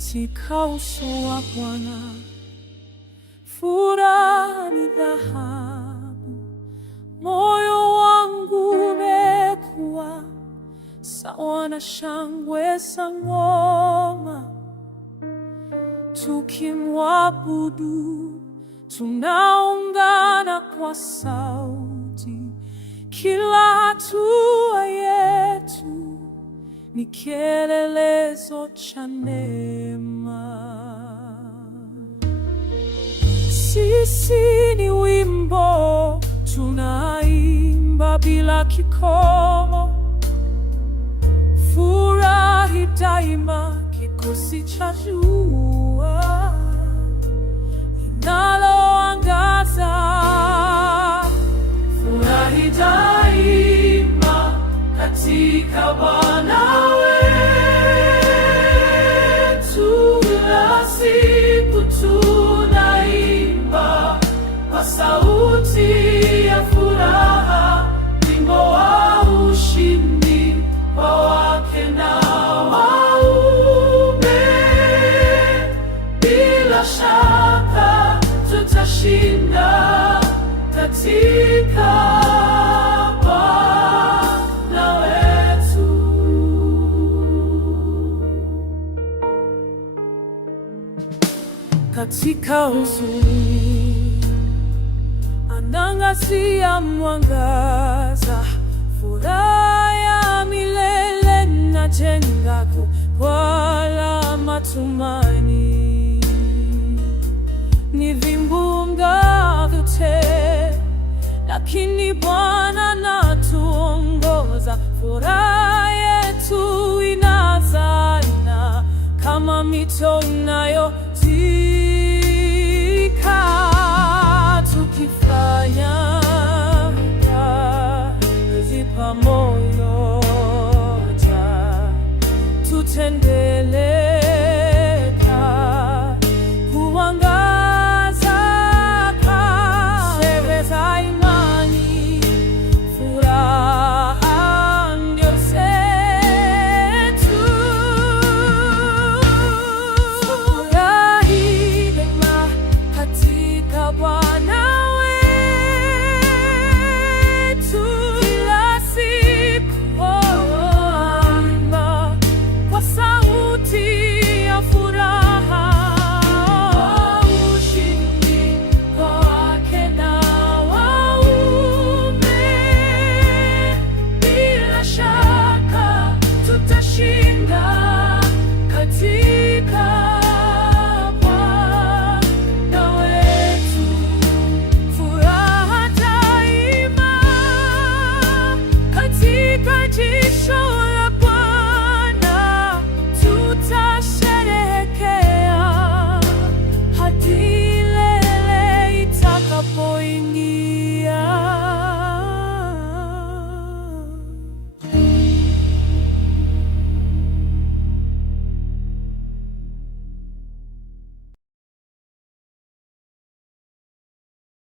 katika uso wa Bwana. Furaha ni dhahabu, moyo wangu umekuwa sawa na shangwe za ngoma. Tukimwabudu tunaungana kwa sauti, kila hatua yetu ni kielelezo cha neema. Sisi ni wimbo tunaimba bila kikomo, furahi daima, kikosi cha jua linaloangaza. Furahi daima katika Bwana wetu, kila siku tunaimba kwa sauti ya furaha, wimbo wa ushindi kwa wake na waume. Bila shaka tutashinda katika Bwana wetu. Katika huzuni anaangazia mwangaza, furaha ya milele inajenga jukwaa la matumaini. Ni vimbunga vyote, lakini Bwana anatuongoza. Furaha yetu inazana kama mito inayo